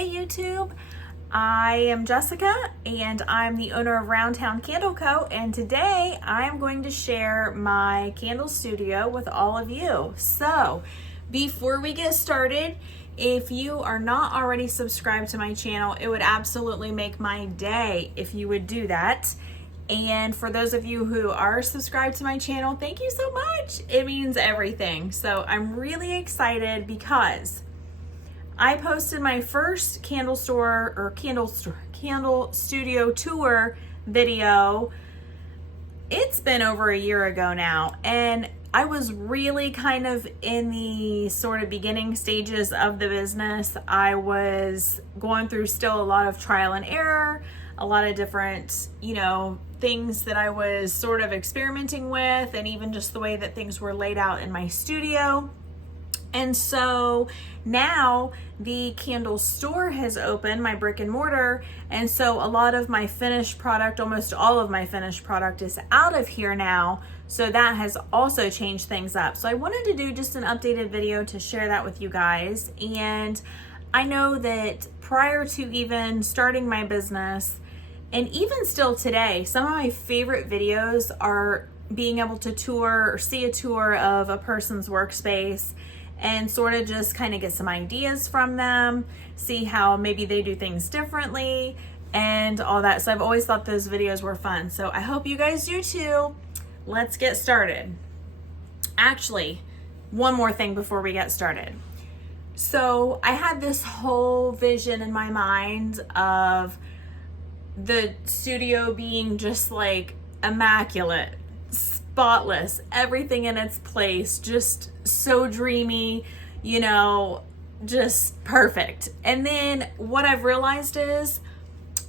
Hey YouTube, I am Jessica and I'm the owner of Round Town Candle Co. And today I'm going to share my candle studio with all of you. So before we get started, if you are not already subscribed to my channel, it would absolutely make my day if you would do that. And for those of you who are subscribed to my channel, thank you so much. It means everything. So I'm really excited because I posted my first candle studio tour video. It's been over a year ago now, and I was really kind of in the sort of beginning stages of the business. I was going through still a lot of trial and error, a lot of different, things that I was sort of experimenting with, and even just the way that things were laid out in my studio. And so now the candle store has opened, my brick and mortar, and so a lot of my finished product, almost all of my finished product, is out of here now. So that has also changed things up. So I wanted to do just an updated video to share that with you guys. And I know that prior to even starting my business, and even still today, some of my favorite videos are being able to tour or see a tour of a person's workspace and sort of just kind of get some ideas from them, see how maybe they do things differently and all that. So I've always thought those videos were fun. So I hope you guys do too. Let's get started. Actually, one more thing before we get started. So I had this whole vision in my mind of the studio being just like immaculate, spotless, everything in its place, just so dreamy, just perfect. And then what I've realized is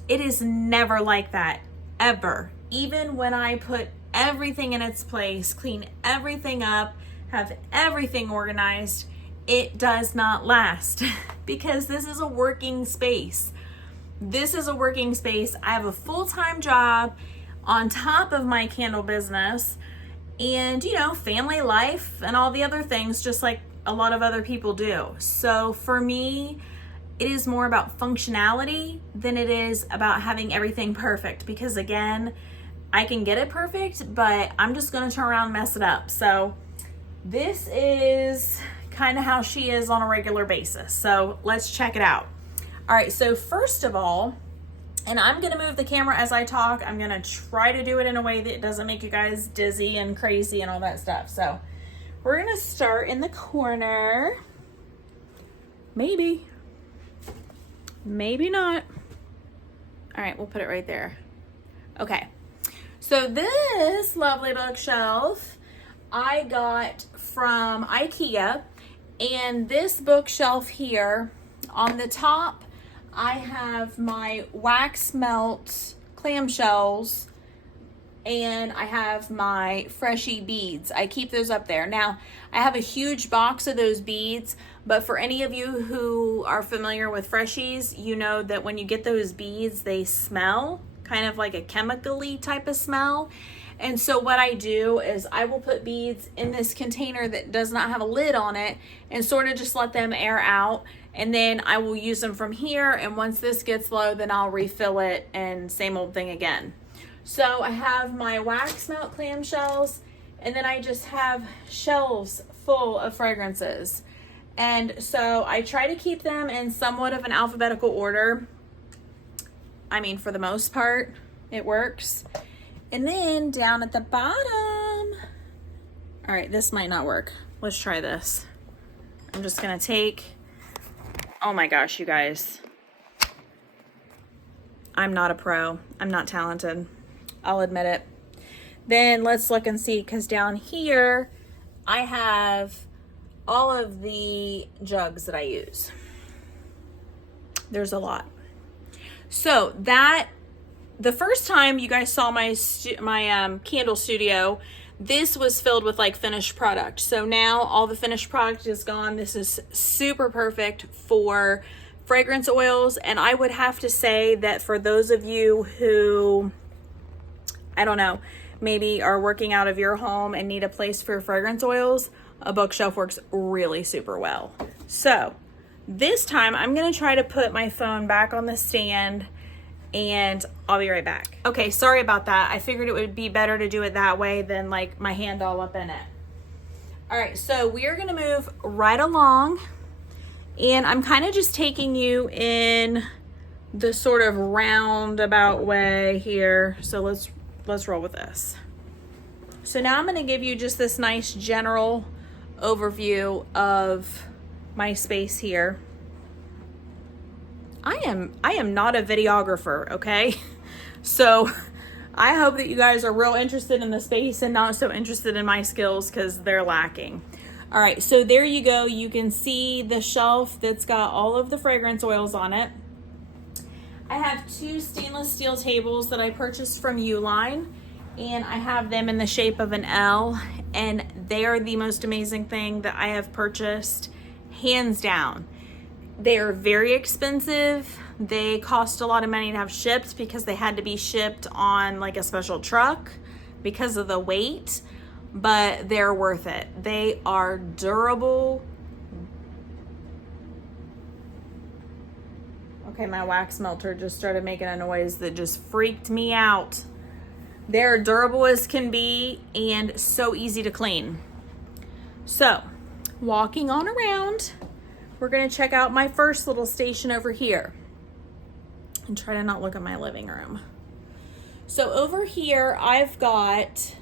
it is never like that, ever. Even when I put everything in its place, clean everything up, have everything organized, it does not last because this is a working space. This is a working space. I have a full-time job on top of my candle business and, family life and all the other things, just like a lot of other people do. So for me, it is more about functionality than it is about having everything perfect, because again, I can get it perfect, but I'm just going to turn around and mess it up. So this is kind of how she is on a regular basis. So let's check it out. All right, so first of all, and I'm gonna move the camera as I talk. I'm gonna try to do it in a way that doesn't make you guys dizzy and crazy and all that stuff. So we're gonna start in the corner. Maybe not. All right, we'll put it right there. Okay, so this lovely bookshelf I got from IKEA, and this bookshelf here on the top, I have my wax melt clamshells and I have my Freshie beads. I keep those up there. Now, I have a huge box of those beads, but for any of you who are familiar with Freshies, you know that when you get those beads, they smell kind of like a chemically type of smell. And so what I do is I will put beads in this container that does not have a lid on it and sort of just let them air out. And then I will use them from here. And once this gets low, then I'll refill it and same old thing again. So I have my wax melt clamshells, and then I just have shelves full of fragrances. And so I try to keep them in somewhat of an alphabetical order. I mean, for the most part, it works. And then down at the bottom, all right, this might not work. Let's try this. I'm just gonna take, oh my gosh, you guys. I'm not a pro. I'm not talented. I'll admit it. Then let's look and see, because down here, I have all of the jugs that I use. There's a lot. So the first time you guys saw my candle studio, this was filled with like finished product. So now all the finished product is gone. This is super perfect for fragrance oils. And I would have to say that for those of you who, I don't know, maybe are working out of your home and need a place for fragrance oils, a bookshelf works really super well. So This time I'm gonna try to put my phone back on the stand and I'll be right back. Okay, sorry about that. I figured it would be better to do it that way than like my hand all up in it. All right, so we are gonna move right along, and I'm kind of just taking you in the sort of roundabout way here. So let's roll with this. So now I'm gonna give you just this nice general overview of my space here. I am not a videographer, okay? So I hope that you guys are real interested in the space and not so interested in my skills because they're lacking. All right, so there you go. You can see the shelf that's got all of the fragrance oils on it. I have 2 stainless steel tables that I purchased from Uline, and I have them in the shape of an L, and they are the most amazing thing that I have purchased, hands down. They are very expensive. They cost a lot of money to have shipped because they had to be shipped on like a special truck because of the weight, but they're worth it. They are durable. Okay, my wax melter just started making a noise that just freaked me out. They're durable as can be and so easy to clean. So, walking on around, we're gonna check out my first little station over here and try to not look at my living room. So over here, I've got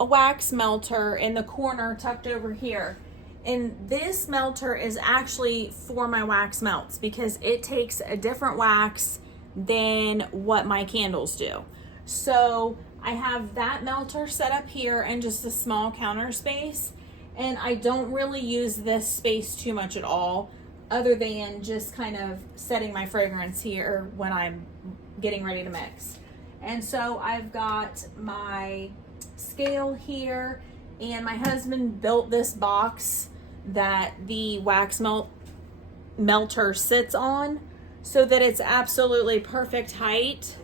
a wax melter in the corner tucked over here. And this melter is actually for my wax melts because it takes a different wax than what my candles do. So I have that melter set up here in just a small counter space. And I don't really use this space too much at all, other than just kind of setting my fragrance here when I'm getting ready to mix. And so I've got my scale here, and my husband built this box that the wax melter sits on so that it's absolutely perfect height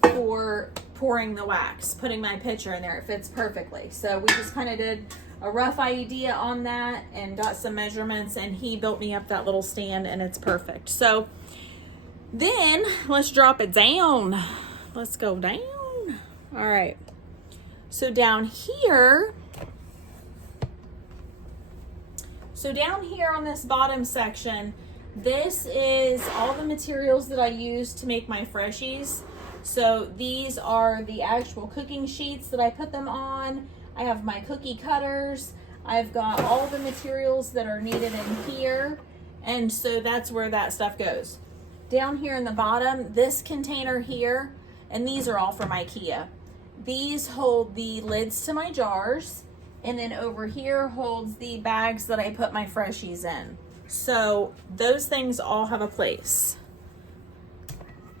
for pouring the wax, putting my pitcher in there. It fits perfectly. So we just kind of did a rough idea on that and got some measurements, and he built me up that little stand, and it's perfect. So then let's drop it down. Let's go down. All right. So down here on this bottom section, this is all the materials that I use to make my freshies. So these are the actual cooking sheets that I put them on. I have my cookie cutters. I've got all the materials that are needed in here. And so that's where that stuff goes. Down here in the bottom, this container here, and these are all from IKEA. These hold the lids to my jars. And then over here holds the bags that I put my freshies in. So those things all have a place.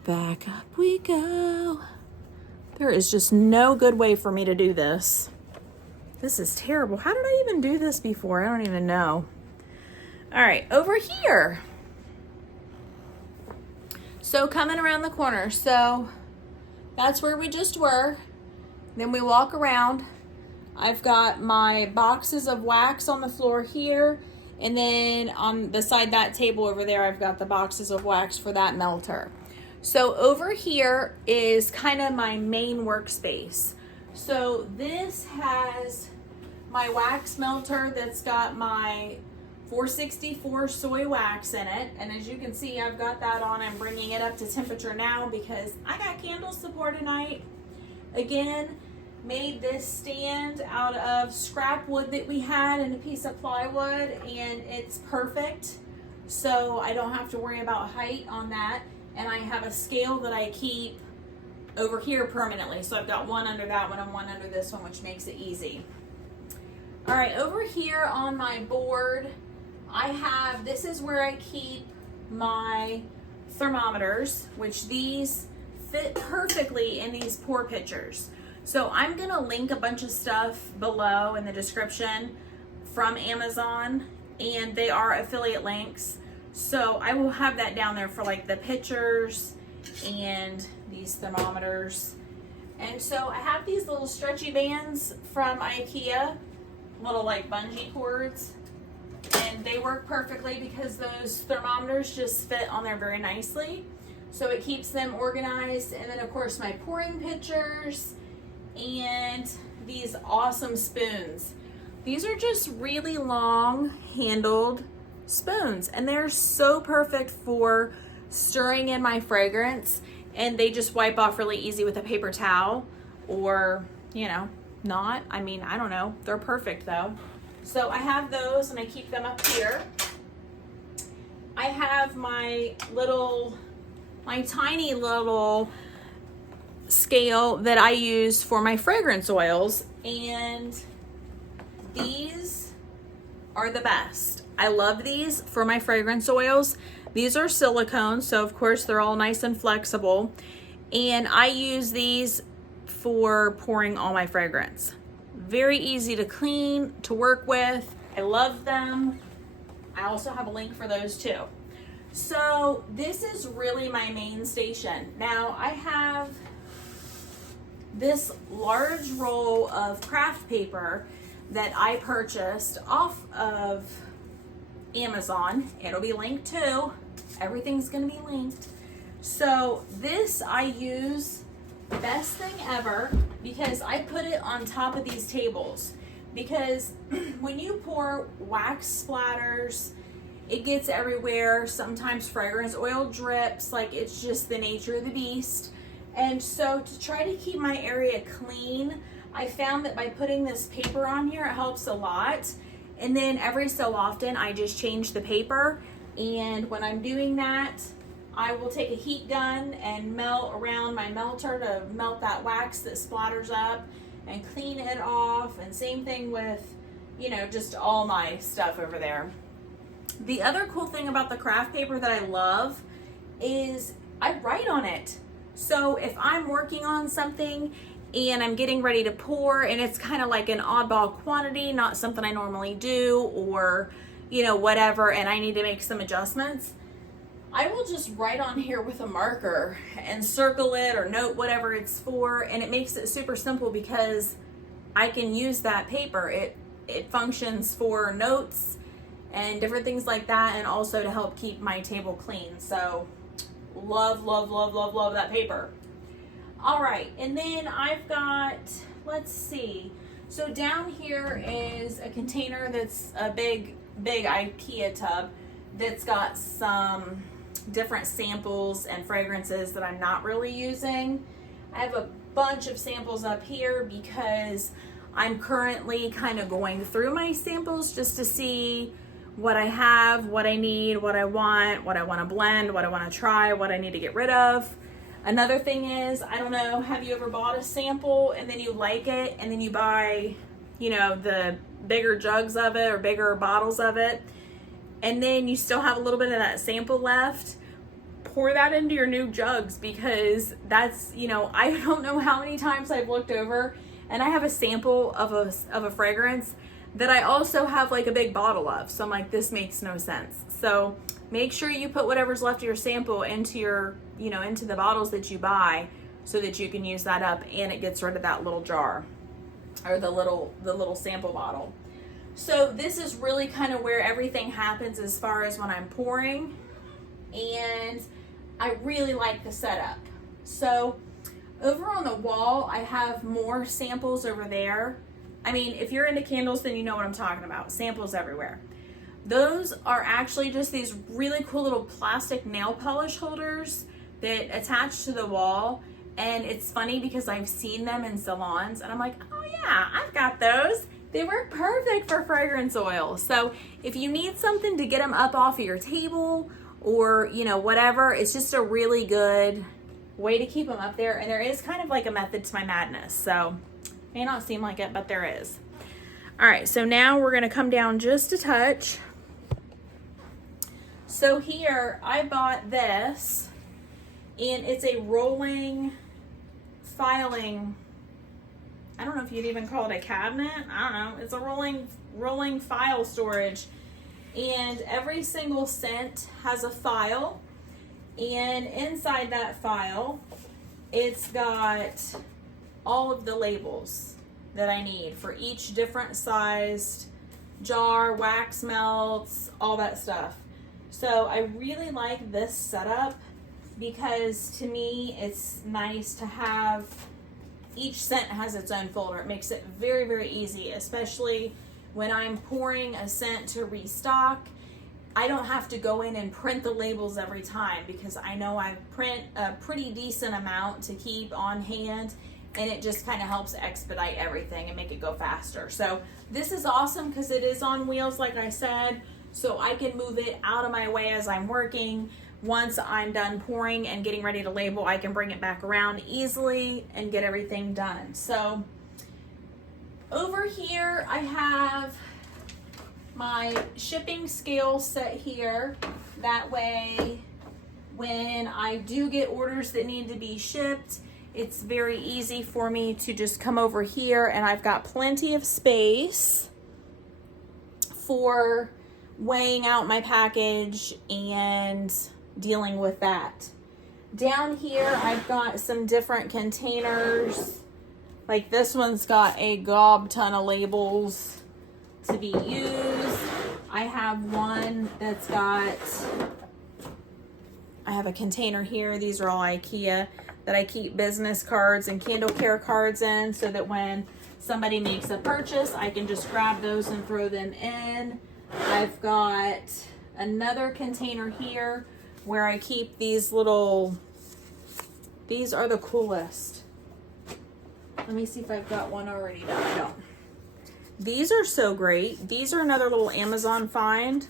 Back up we go. There is just no good way for me to do this. This is terrible. How did I even do this before? I don't even know. All right, over here. So coming around the corner. So that's where we just were. Then we walk around. I've got my boxes of wax on the floor here. And then on beside that table over there, I've got the boxes of wax for that melter. So over here is kind of my main workspace. So this has my wax melter that's got my 464 soy wax in it. And as you can see, I've got that on. I'm bringing it up to temperature now because I got candles to pour tonight. Again, made this stand out of scrap wood that we had and a piece of plywood, and it's perfect. So I don't have to worry about height on that. And I have a scale that I keep over here permanently. So I've got one under that one and one under this one, which makes it easy. All right, over here on my board, this is where I keep my thermometers, which these fit perfectly in these pour pitchers. So I'm gonna link a bunch of stuff below in the description from Amazon, and they are affiliate links. So I will have that down there for like the pitchers and these thermometers. And so I have these little stretchy bands from IKEA, little like bungee cords. And they work perfectly because those thermometers just fit on there very nicely. So it keeps them organized. And then of course my pouring pitchers and these awesome spoons. These are just really long handled spoons, and they're so perfect for stirring in my fragrance, and they just wipe off really easy with a paper towel, or not. I mean, I don't know. They're perfect though. So I have those and I keep them up here. I have my tiny little scale that I use for my fragrance oils, and these are the best. I love these for my fragrance oils. These are silicone, so of course they're all nice and flexible, and I use these for pouring all my fragrance. Very easy to clean, to work with. I love them. I also have a link for those too. So this is really my main station. Now I have this large roll of craft paper that I purchased off of Amazon. It'll be linked too. Everything's gonna be linked. So this I use, best thing ever, because I put it on top of these tables. Because when you pour wax splatters, it gets everywhere. Sometimes fragrance oil drips, like it's just the nature of the beast. And so to try to keep my area clean, I found that by putting this paper on here, it helps a lot. And then every so often, I just change the paper. And when I'm doing that, I will take a heat gun and melt around my melter to melt that wax that splatters up and clean it off. And same thing with, just all my stuff over there. The other cool thing about the craft paper that I love is I write on it. So if I'm working on something and I'm getting ready to pour and it's kind of like an oddball quantity, not something I normally do, or whatever, and I need to make some adjustments, I will just write on here with a marker and circle it or note whatever it's for, and it makes it super simple because I can use that paper. It functions for notes and different things like that, and also to help keep my table clean. So love, love, love, love, love that paper. All right, and then I've got, let's see. So down here is a container that's a big IKEA tub that's got some different samples and fragrances that I'm not really using. I have a bunch of samples up here because I'm currently kind of going through my samples just to see what I have, what I need, what I want to blend, what I want to try, what I need to get rid of. Another thing is, I don't know, have you ever bought a sample and then you like it and then you buy, the bigger jugs of it or bigger bottles of it, and then you still have a little bit of that sample left? Pour that into your new jugs, because that's, I don't know how many times I've looked over and I have a sample of a fragrance that I also have like a big bottle of. So I'm like, this makes no sense. So make sure you put whatever's left of your sample into your, into the bottles that you buy, so that you can use that up and it gets rid of that little jar or the little sample bottle. So this is really kind of where everything happens as far as when I'm pouring, and I really like the setup. So over on the wall, I have more samples over there. I mean, if you're into candles, then you know what I'm talking about. Samples everywhere. Those are actually just these really cool little plastic nail polish holders that attach to the wall. And it's funny because I've seen them in salons and I'm like, oh yeah, I've got those. They work perfect for fragrance oil. So if you need something to get them up off of your table or, whatever, it's just a really good way to keep them up there. And there is kind of like a method to my madness. So may not seem like it, but there is. All right, so now we're gonna come down just a touch. So here, I bought this, and it's a rolling filing, I don't know if you'd even call it a cabinet. I don't know. It's a rolling file storage. And every single scent has a file. And inside that file, it's got all of the labels that I need for each different sized jar, wax melts, all that stuff. So I really like this setup because to me it's nice to have each scent has its own folder. It makes it very, very easy, especially when I'm pouring a scent to restock. I don't have to go in and print the labels every time because I know I print a pretty decent amount to keep on hand, and it just kind of helps expedite everything and make it go faster. So this is awesome because it is on wheels, like I said, so I can move it out of my way as I'm working. Once I'm done pouring and getting ready to label, I can bring it back around easily and get everything done. So over here, I have my shipping scale set here. That way, when I do get orders that need to be shipped, it's very easy for me to just come over here, and I've got plenty of space for weighing out my package and dealing with that. Down here, I've got some different containers. Like this one's got a gob ton of labels to be used. I have one that's got, I have a container here. These are all IKEA that I keep business cards and candle care cards in so that when somebody makes a purchase, I can just grab those and throw them in. I've got another container here where I keep these little, these are the coolest. Let me see if I've got one already. No, I don't. These are so great. These are another little Amazon find.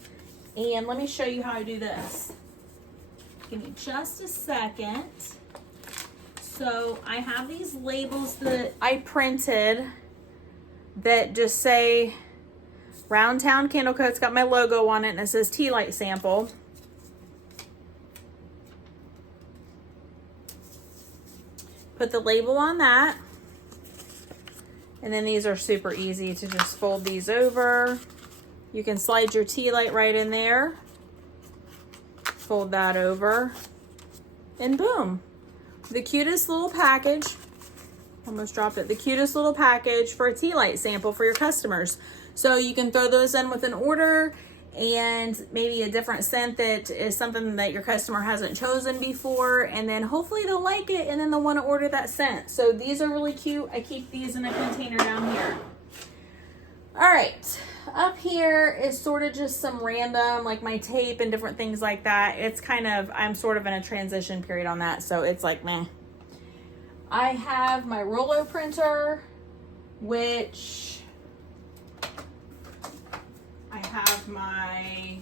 And let me show you how I do this. Give me just a second. So I have these labels that I printed that just say Round Town Candle Co. It's got my logo on it and it says tea light sample. Put the label on that. And then these are super easy to just fold these over. You can slide your tea light right in there. Fold that over. And boom. The cutest little package. Almost dropped it. The cutest little package for a tea light sample for your customers. So you can throw those in with an order and maybe a different scent that is something that your customer hasn't chosen before, and then hopefully they'll like it and then they'll want to order that scent. So these are really cute. I keep these in a container down here. All right, up here is sort of just some random, like my tape and different things like that. It's kind of, I'm sort of in a transition period on that, so it's like meh. I have my roller printer, which I have my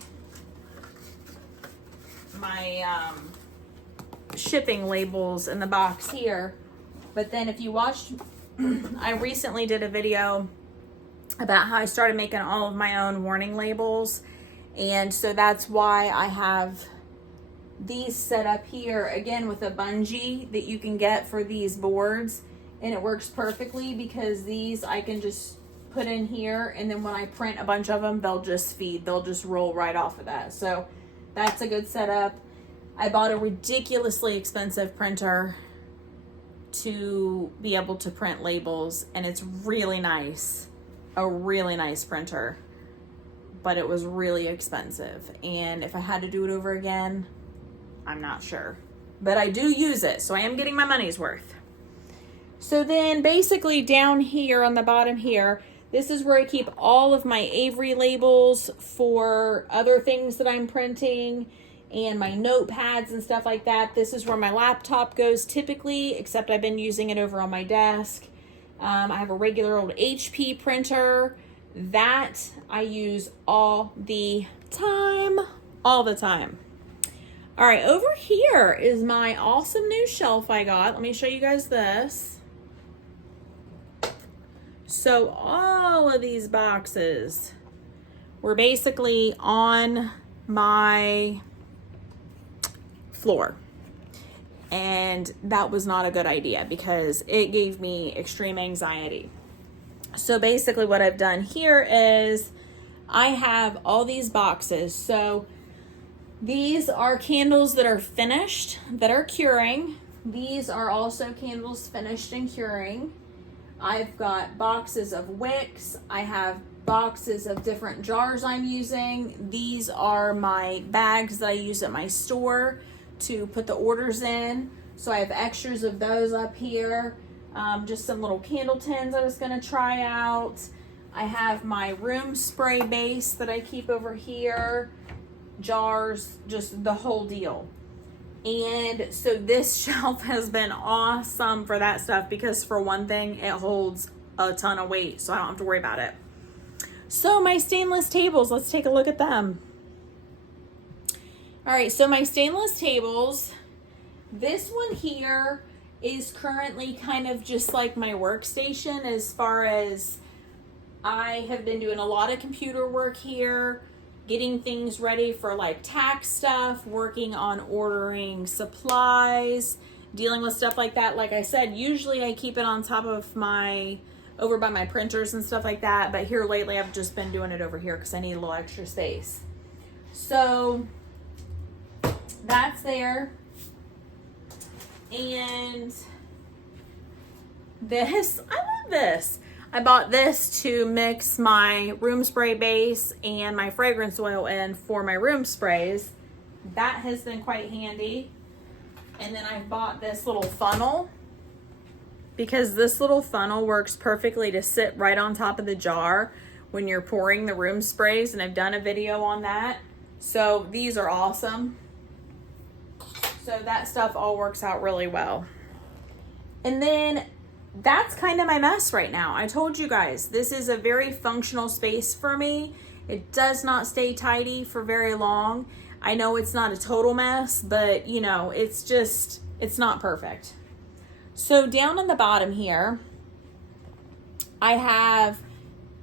shipping labels in the box here. But then if you watched, I recently did a video about how I started making all of my own warning labels. And so that's why I have these set up here, again with a bungee that you can get for these boards. And it works perfectly because these I can just put in here, and then when I print a bunch of them, they'll just feed. They'll just roll right off of that. So that's a good setup. I bought a ridiculously expensive printer to be able to print labels, and it's really nice. A really nice printer, but it was really expensive. And if I had to do it over again, I'm not sure. But I do use it, so I am getting my money's worth. So then basically down here on the bottom here, this is where I keep all of my Avery labels for other things that I'm printing and my notepads and stuff like that. This is where my laptop goes typically, except I've been using it over on my desk. I have a regular old HP printer that I use all the time. All the time. All right, over here is my awesome new shelf I got. Let me show you guys this. So all of these boxes were basically on my floor. And that was not a good idea because it gave me extreme anxiety. So basically what I've done here is I have all these boxes. So these are candles that are finished, that are curing. These are also candles finished and curing. I've got boxes of wicks. I have boxes of different jars I'm using. These are my bags that I use at my store to put the orders in. So I have extras of those up here. Just some little candle tins I was gonna try out. I have my room spray base that I keep over here, jars, just the whole deal. And so this shelf has been awesome for that stuff because for one thing, it holds a ton of weight, so I don't have to worry about it. So my stainless tables, let's take a look at them. All right, so my stainless tables, this one here is currently kind of just like my workstation as far as I have been doing a lot of computer work here, getting things ready for like tax stuff, working on ordering supplies, dealing with stuff like that. Like I said, usually I keep it on top of over by my printers and stuff like that. But here lately I've just been doing it over here because I need a little extra space. So that's there. And this, I love this. I bought this to mix my room spray base and my fragrance oil in for my room sprays. That has been quite handy. And then I bought this little funnel because this little funnel works perfectly to sit right on top of the jar when you're pouring the room sprays, and I've done a video on that. So these are awesome. So that stuff all works out really well. And then that's kind of my mess right now. I told you guys, this is a very functional space for me. It does not stay tidy for very long. I know it's not a total mess, but you know, it's not perfect. So down on the bottom here, I have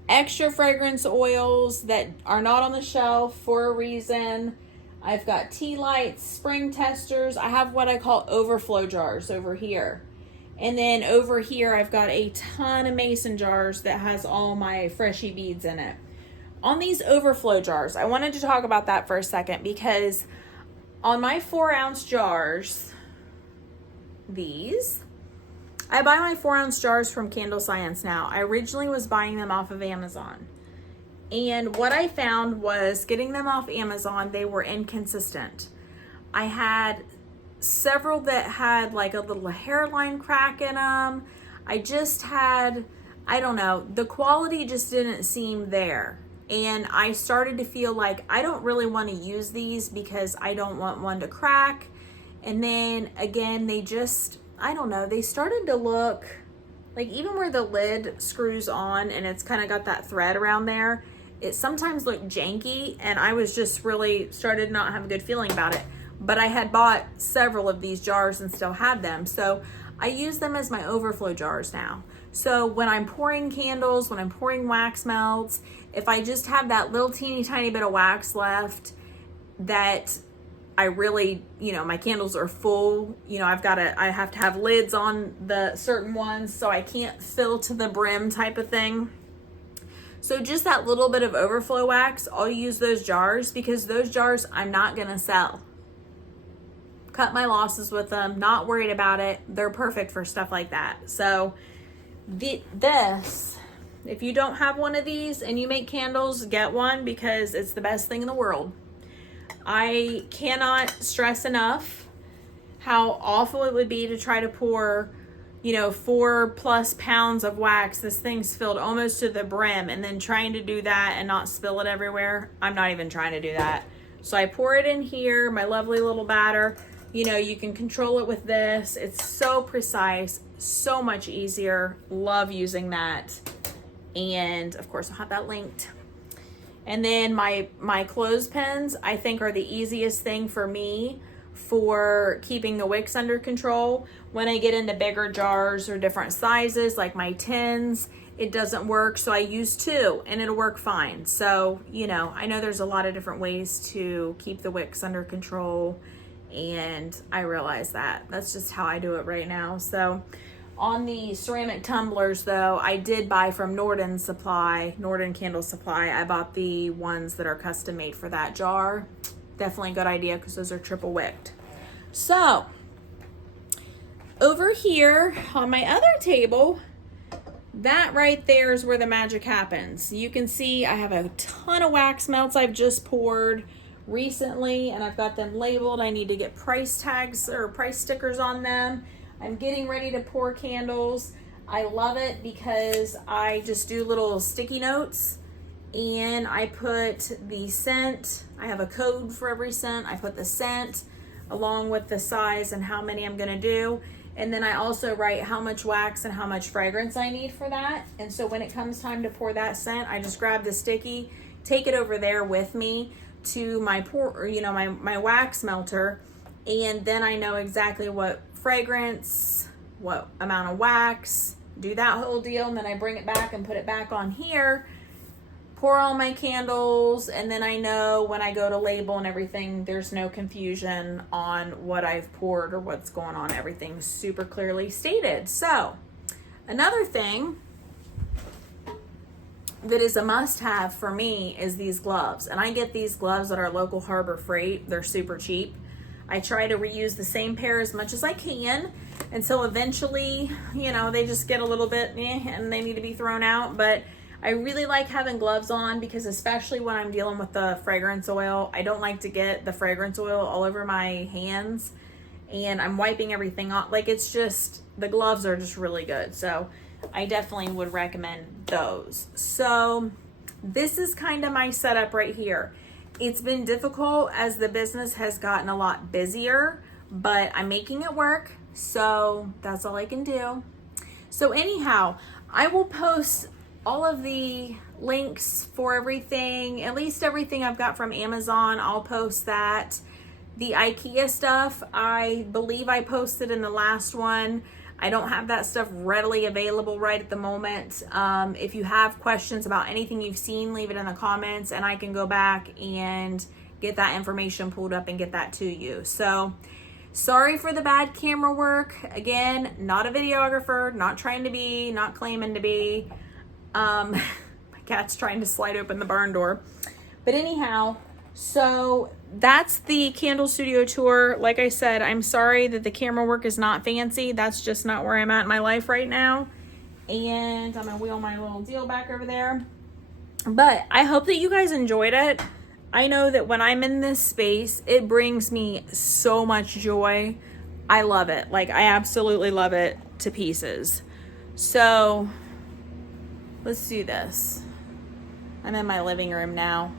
extra fragrance oils that are not on the shelf for a reason. I've got tea lights, spring testers. I have what I call overflow jars over here. And then over here, I've got a ton of mason jars that has all my freshy beads in it. On these overflow jars, I wanted to talk about that for a second because on my 4-ounce jars, these, I buy my 4-ounce jars from Candle Science now. I originally was buying them off of Amazon. And what I found was getting them off Amazon, they were inconsistent. I had several that had like a little hairline crack in them. I don't know, the quality just didn't seem there. And I started to feel like I don't really want to use these because I don't want one to crack. And then again, they just, I don't know, they started to look like even where the lid screws on and it's kind of got that thread around there, it sometimes looked janky, and I was just really started to not have a good feeling about it. But I had bought several of these jars and still had them. So I use them as my overflow jars now. So when I'm pouring candles, when I'm pouring wax melts, if I just have that little teeny tiny bit of wax left that I really, you know, my candles are full, you know, I have to have lids on the certain ones so I can't fill to the brim type of thing. So just that little bit of overflow wax, I'll use those jars because those jars I'm not gonna sell. Cut my losses with them, not worried about it. They're perfect for stuff like that. So this, if you don't have one of these and you make candles, get one because it's the best thing in the world. I cannot stress enough how awful it would be to try to pour, you know, 4+ pounds of wax. This thing's filled almost to the brim, and then trying to do that and not spill it everywhere. I'm not even trying to do that. So I pour it in here, my lovely little batter. You know, you can control it with this. It's so precise, so much easier. Love using that. And of course I'll have that linked. And then my clothespins, I think, are the easiest thing for me for keeping the wicks under control. When I get into bigger jars or different sizes, like my tins, it doesn't work. So I use 2 and it'll work fine. So, you know, I know there's a lot of different ways to keep the wicks under control, and I realize that. That's just how I do it right now. So on the ceramic tumblers though, I did buy from Norden Candle Supply. I bought the ones that are custom made for that jar. Definitely a good idea because those are triple wicked. So over here on my other table, that right there is where the magic happens. You can see I have a ton of wax melts I've just poured recently, and I've got them labeled. I need to get price tags or price stickers on them. I'm getting ready to pour candles. I love it because I just do little sticky notes and I put the scent. I have a code for every scent. I put the scent along with the size and how many I'm gonna do. And then I also write how much wax and how much fragrance I need for that. And so when it comes time to pour that scent, I just grab the sticky, take it over there with me to my my wax melter, and then I know exactly what fragrance, what amount of wax, do that whole deal, and then I bring it back and put it back on here, pour all my candles, and then I know when I go to label and everything, there's no confusion on what I've poured or what's going on. Everything's super clearly stated. So another thing that is a must-have for me is these gloves. And I get these gloves at our local Harbor Freight. They're super cheap. I try to reuse the same pair as much as I can. And so eventually, they just get a little bit and they need to be thrown out. But I really like having gloves on because especially when I'm dealing with the fragrance oil, I don't like to get the fragrance oil all over my hands and I'm wiping everything off. Like, it's just, the gloves are just really good. So I definitely would recommend those. So this is kind of my setup right here. It's been difficult as the business has gotten a lot busier, but I'm making it work. So that's all I can do. So anyhow, I will post all of the links for everything, at least everything I've got from Amazon. I'll post that. The IKEA stuff, I believe I posted in the last one. I don't have that stuff readily available right at the moment. If you have questions about anything you've seen, leave it in the comments and I can go back and get that information pulled up and get that to you. So sorry for the bad camera work. Again, not a videographer, not trying to be, not claiming to be. My cat's trying to slide open the barn door. But anyhow, so that's the candle studio tour. Like I said, I'm sorry that the camera work is not fancy. That's just not where I'm at in my life right now. And I'm gonna wheel my little deal back over there. But I hope that you guys enjoyed it. I know that when I'm in this space, it brings me so much joy. I love it. Like, I absolutely love it to pieces. So let's do this. I'm in my living room now.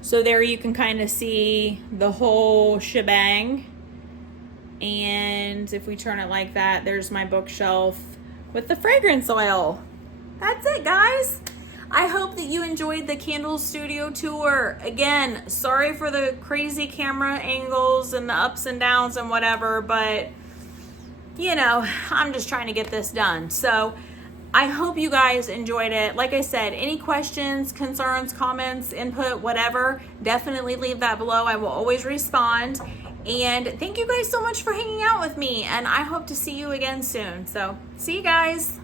So there you can kind of see the whole shebang. And if we turn it like that, there's my bookshelf with the fragrance oil. That's it, guys. I hope that you enjoyed the candle studio tour. Again, sorry for the crazy camera angles and the ups and downs and whatever, but I'm just trying to get this done. So I hope you guys enjoyed it. Like I said, any questions, concerns, comments, input, whatever, definitely leave that below. I will always respond. And thank you guys so much for hanging out with me. And I hope to see you again soon. So see you guys.